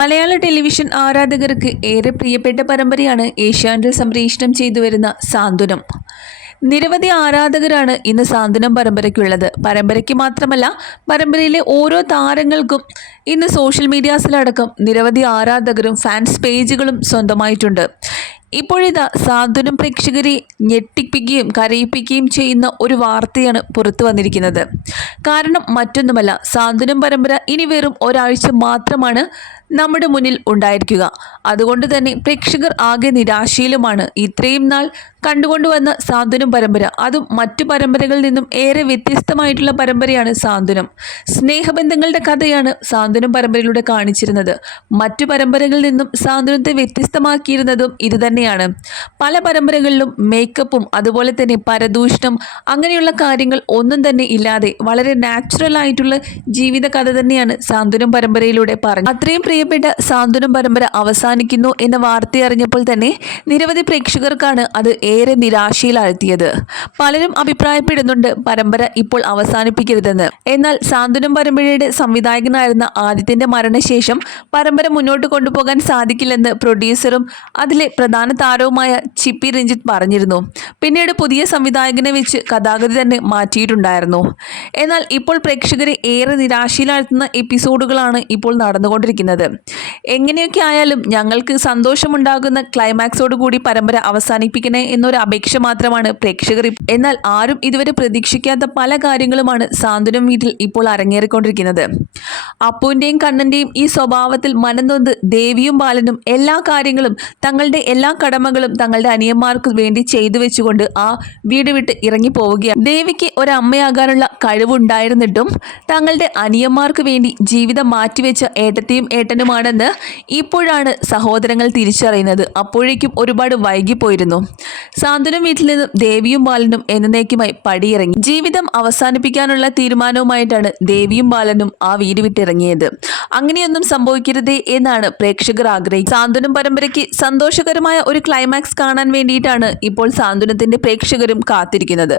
മലയാള television ആരാധകർക്ക് ഏറെ പ്രിയപ്പെട്ട പരമ്പരയാണ് ഏഷ്യാനെറ്റിൽ സംപ്രേഷണം ചെയ്തു വരുന്ന സാന്ത്വനം. നിരവധി ആരാധകരാണ് ഇന്ന് സാന്ത്വനം പരമ്പരയ്ക്കുള്ളത്. പരമ്പരയ്ക്ക് മാത്രമല്ല പരമ്പരയിലെ ഓരോ താരങ്ങൾക്കും ഇന്ന് സോഷ്യൽ മീഡിയാസിലടക്കം നിരവധി ആരാധകരും ഫാൻസ് പേജുകളും സ്വന്തമായിട്ടുണ്ട്. ഇപ്പോഴിതാ സാന്ത്വനം പ്രേക്ഷകരെ ഞെട്ടിപ്പിക്കുകയും കരയിപ്പിക്കുകയും ചെയ്യുന്ന ഒരു വാർത്തയാണ് പുറത്തു വന്നിരിക്കുന്നത്. കാരണം മറ്റൊന്നുമല്ല സാന്ത്വനം പരമ്പര ഇനി വെറും ഒരാഴ്ച മാത്രമാണ് നമ്മുടെ മുന്നിൽ ഉണ്ടായിരിക്കുക. അതുകൊണ്ട് തന്നെ പ്രേക്ഷകർ ആകെ നിരാശയിലുമാണ്. ഇത്രയും നാൾ കണ്ടുകൊണ്ടുവന്ന സാന്ത്വനം പരമ്പര. അതും മറ്റു പരമ്പരകളിൽ നിന്നും ഏറെ വ്യത്യസ്തമായിട്ടുള്ള പരമ്പരയാണ് സാന്ത്വനം. സ്നേഹബന്ധങ്ങളുടെ കഥയാണ് സാന്ത്വനം പരമ്പരയിലൂടെ കാണിച്ചിരുന്നത്. മറ്റു പരമ്പരകളിൽ നിന്നും സാന്ത്വനത്തെ വ്യത്യസ്തമാക്കിയിരുന്നതും ഇതുതന്നെയാണ്. പല പരമ്പരകളിലും മേക്കപ്പും അതുപോലെ തന്നെ പരദൂഷണം അങ്ങനെയുള്ള കാര്യങ്ങൾ ഒന്നും തന്നെ ഇല്ലാതെ വളരെ നാച്ചുറൽ ആയിട്ടുള്ള ജീവിത കഥ തന്നെയാണ് സാന്ത്വനം പരമ്പരയിലൂടെ പറഞ്ഞത്. അത്രയും പ്രിയപ്പെട്ട സാന്ത്വനം പരമ്പര അവസാനിക്കുന്നു എന്ന വാർത്തയറിഞ്ഞപ്പോൾ തന്നെ നിരവധി പ്രേക്ഷകർക്കാണ് അത് ഏറെ നിരാശയിലാഴ്ത്തിയത്. പലരും അഭിപ്രായപ്പെടുന്നുണ്ട് പരമ്പര ഇപ്പോൾ അവസാനിപ്പിക്കരുതെന്ന്. എന്നാൽ സാന്ത്വനം പരമ്പരയുടെ സംവിധായകനായിരുന്ന ആദിത്യന്റെ മരണശേഷം പരമ്പര മുന്നോട്ട് കൊണ്ടുപോകാൻ സാധിക്കില്ലെന്ന് പ്രൊഡ്യൂസറും അതിലെ പ്രധാന താരവുമായ ചിപ്പി രഞ്ജിത്ത് പറഞ്ഞിരുന്നു. പിന്നീട് പുതിയ സംവിധായകനെ വെച്ച് കഥാഗതി തന്നെ മാറ്റിയിട്ടുണ്ടായിരുന്നു. എന്നാൽ ഇപ്പോൾ പ്രേക്ഷകരെ ഏറെ നിരാശയിലാഴ്ത്തുന്ന എപ്പിസോഡുകളാണ് ഇപ്പോൾ നടന്നുകൊണ്ടിരിക്കുന്നത്. എങ്ങനെയൊക്കെ ആയാലും ഞങ്ങൾക്ക് സന്തോഷമുണ്ടാകുന്ന ക്ലൈമാക്സോട് കൂടി പരമ്പര അവസാനിപ്പിക്കണേ എന്നൊരു അപേക്ഷ മാത്രമാണ് പ്രേക്ഷകർ എന്നാൽ ആരും ഇതുവരെ പ്രതീക്ഷിക്കാത്ത പല കാര്യങ്ങളുമാണ് സാന്ത്വനം വീട്ടിൽ ഇപ്പോൾ അരങ്ങേറിക്കൊണ്ടിരിക്കുന്നത്. അപ്പുവിന്റെയും കണ്ണന്റെയും ഈ സ്വഭാവത്തിൽ മനംനൊന്ത് ദേവിയും ബാലനും എല്ലാ കാര്യങ്ങളും തങ്ങളുടെ എല്ലാ കടമകളും തങ്ങളുടെ അനിയന്മാർക്ക് വേണ്ടി ചെയ്തു വെച്ചുകൊണ്ട് ആ വീട് വിട്ട് ഇറങ്ങി പോവുകയാണ് ദേവിക്ക് ഒരമ്മയാകാനുള്ള കഴിവുണ്ടായിരുന്നിട്ടും തങ്ങളുടെ അനിയന്മാർക്ക് വേണ്ടി ജീവിതം മാറ്റിവെച്ച ഏട്ടത്തെയും ഏട്ടനുമാണെന്ന് ഇപ്പോഴാണ് സഹോദരങ്ങൾ തിരിച്ചറിയുന്നത്. അപ്പോഴേക്കും ഒരുപാട് വൈകിപ്പോയിരുന്നു. സാന്ത്വനം വീട്ടിൽ നിന്നും ദേവിയും ബാലനും എന്നേക്കുമായി പടിയിറങ്ങി. ജീവിതം അവസാനിപ്പിക്കാനുള്ള തീരുമാനവുമായിട്ടാണ് ദേവിയും ബാലനും ആ വീട് വിട്ടിറങ്ങിയത്. അങ്ങനെയൊന്നും സംഭവിക്കരുതേ എന്നാണ് പ്രേക്ഷകർ ആഗ്രഹിക്കുന്നത്. സാന്ത്വനം പരമ്പരയ്ക്ക് സന്തോഷകരമായ ഒരു ക്ലൈമാക്സ് കാണാൻ വേണ്ടിയിട്ടാണ് ഇപ്പോൾ സാന്ത്വനത്തിന്റെ പ്രേക്ഷകരും കാത്തിരിക്കുന്നത്.